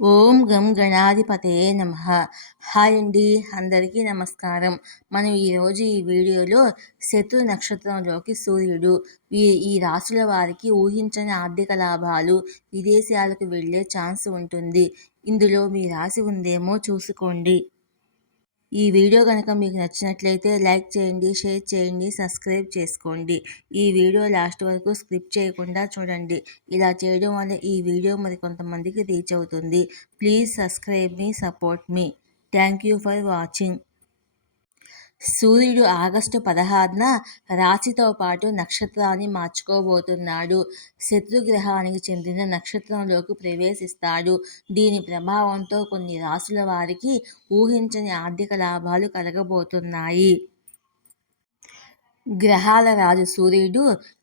ఓం గం గణాధిపతయే నమః. హాయ్ అండి, అందరికీ నమస్కారం. మనం ఈరోజు ఈ వీడియోలో శత్రు నక్షత్రంలోకి సూర్యుడు ఈ రాశుల వారికి ఊహించని ఆర్థిక లాభాలు, విదేశాలకు వెళ్ళే ఛాన్స్ ఉంటుంది. ఇందులో మీ రాశి ఉందేమో చూసుకోండి. ఈ వీడియో కనుక మీకు నచ్చినట్లయితే లైక్ చేయండి, షేర్ చేయండి, సబ్స్క్రైబ్ చేసుకోండి. ఈ వీడియో లాస్ట్ వరకు స్కిప్ చేయకుండా చూడండి. ఇలా చేయడం వల్ల ఈ వీడియో మరి కొంతమందికి రీచ్ అవుతుంది. Please subscribe me, support me. Thank you for watching. సూర్యుడు ఆగస్టు 16న రాశితో పాటు నక్షత్రాన్ని మార్చుకోబోతున్నాడు. శత్రుగ్రహానికి చెందిన నక్షత్రంలోకి ప్రవేశిస్తాడు. దీని ప్రభావంతో కొన్ని రాశుల వారికి ఊహించని ఆర్థిక లాభాలు కలగబోతున్నాయి. గ్రహాల రాజు సూర్యుడు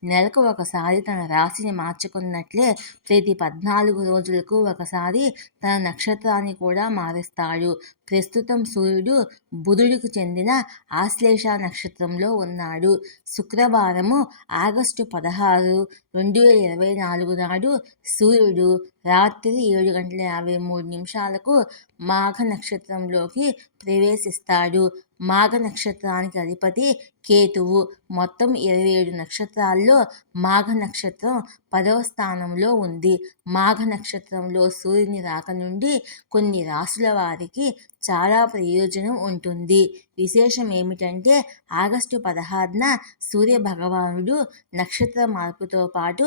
నెలకు ఒకసారి తన రాశిని మార్చుకున్నట్లే ప్రతి 14 రోజులకు ఒకసారి తన నక్షత్రాన్ని కూడా మారుస్తాడు. ప్రస్తుతం సూర్యుడు బుధుడికి చెందిన ఆశ్లేష నక్షత్రంలో ఉన్నాడు. శుక్రవారము ఆగస్టు 16, 2024 నాడు సూర్యుడు రాత్రి 7:53 మాఘ నక్షత్రంలోకి ప్రవేశిస్తాడు. మాఘ నక్షత్రానికి అధిపతి కేతువు. మొత్తం 27 నక్షత్రాల్లో మాఘ నక్షత్రం 10వ స్థానంలో ఉంది. మాఘ నక్షత్రంలో సూర్యుని రాక నుండి కొన్ని రాశుల వారికి చాలా ప్రయోజనం ఉంటుంది. విశేషం ఏమిటంటే ఆగస్టు 16న సూర్య భగవానుడు నక్షత్ర మార్పుతో పాటు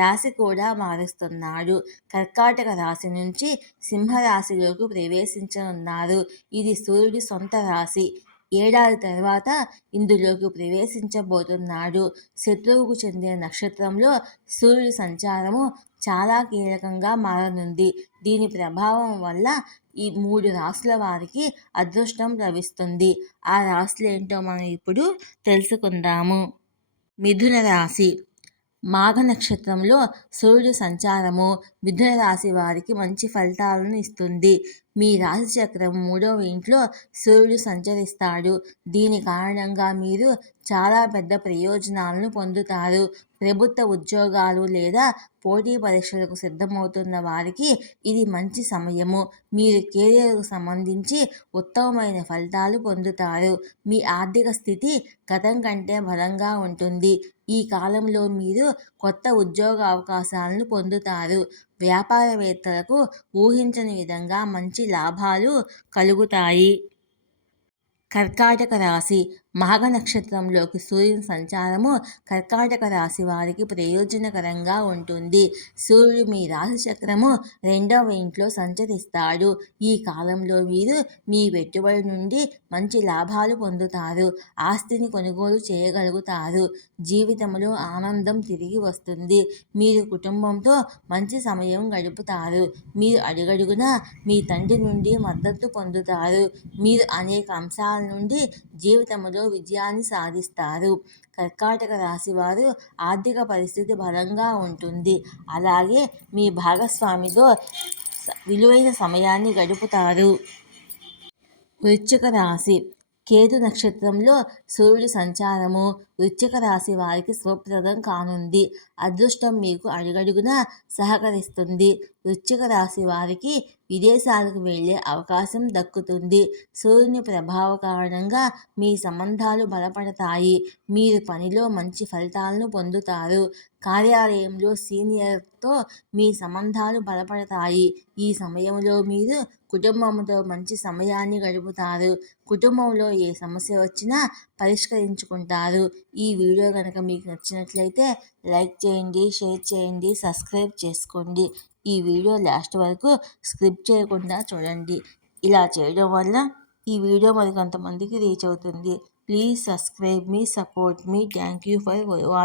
రాశి కూడా మారుస్తున్నాడు. కర్కాటక రాశి నుంచి సింహరాశిలోకి ప్రవేశించనున్నారు. ఇది సూర్యుడి సొంత రాశి. ఏడాది తర్వాత ఇందులోకి ప్రవేశించబోతున్నాడు. శత్రువుకు చెందిన నక్షత్రంలో సూర్యుడి సంచారము చాలా కీలకంగా మారనుంది. దీని ప్రభావం వల్ల ఈ 3 రాశుల వారికి అదృష్టం లభిస్తుంది. ఆ రాశులేంటో మనం ఇప్పుడు తెలుసుకుందాము. మిథున రాశి. మాఘ నక్షత్రంలో సూర్యుడు సంచారము మిథున రాశి వారికి మంచి ఫలితాలను ఇస్తుంది. మీ రాశి చక్రం 3వ ఇంట్లో సూర్యుడు సంచరిస్తాడు. దీని కారణంగా మీరు చాలా పెద్ద ప్రయోజనాలను పొందుతారు. ప్రభుత్వ ఉద్యోగాలు లేదా పోటీ పరీక్షలకు సిద్ధమవుతున్న వారికి ఇది మంచి సమయము. మీరు కెరీర్కు సంబంధించి ఉత్తమమైన ఫలితాలు పొందుతారు. మీ ఆర్థిక స్థితి గతం కంటే బలంగా ఉంటుంది. ఈ కాలంలో మీరు కొత్త ఉద్యోగ అవకాశాలను పొందుతారు. వ్యాపారవేత్తలకు ఊహించని విధంగా మంచి లాభాలు కలుగుతాయి. కర్కాటక రాశి. మాఘ నక్షత్రంలోకి సూర్యుని సంచారము కర్కాటక రాశి వారికి ప్రయోజనకరంగా ఉంటుంది. సూర్యుడు మీ రాశి చక్రము 2వ ఇంట్లో సంచరిస్తాడు. ఈ కాలంలో మీరు మీ పెట్టుబడి నుండి మంచి లాభాలు పొందుతారు. ఆస్తిని కొనుగోలు చేయగలుగుతారు. జీవితంలో ఆనందం తిరిగి వస్తుంది. మీరు కుటుంబంతో మంచి సమయం గడుపుతారు. మీరు అడుగడుగునా మీ తండ్రి నుండి మద్దతు పొందుతారు. మీరు అనేక అంశాల నుండి జీవితంలో విజయాన్ని సాధిస్తారు. కర్కాటక రాశి వారు ఆర్థిక పరిస్థితి బలంగా ఉంటుంది. అలాగే మీ భాగస్వామితో విలువైన సమయాన్ని గడుపుతారు. వృశ్చిక రాశి. కేతు నక్షత్రంలో సూర్యుడి సంచారము వృశ్చిక రాశి వారికి శుభప్రదం కానుంది. అదృష్టం మీకు అడుగడుగునా సహకరిస్తుంది. వృశ్చిక రాశి వారికి విదేశాలకు వెళ్ళే అవకాశం దక్కుతుంది. సూర్యుని ప్రభావ కారణంగా మీ సంబంధాలు బలపడతాయి. మీరు పనిలో మంచి ఫలితాలను పొందుతారు. కార్యాలయంలో సీనియర్తో మీ సంబంధాలు బలపడతాయి. ఈ సమయంలో మీరు కుటుంబంతో మంచి సమయాన్ని గడుపుతారు. కుటుంబంలో ఏ సమస్య వచ్చినా పరిష్కరించుకుంటారు. ఈ వీడియో కనుక మీకు నచ్చినట్లయితే లైక్ చేయండి, షేర్ చేయండి, సబ్స్క్రైబ్ చేసుకోండి. ఈ వీడియో లాస్ట్ వరకు స్కిప్ చేయకుండా చూడండి. ఇలా చేయడం వల్ల ఈ వీడియో మరి కొంతమందికి రీచ్ అవుతుంది. Please subscribe me, support me. Thank you for watching.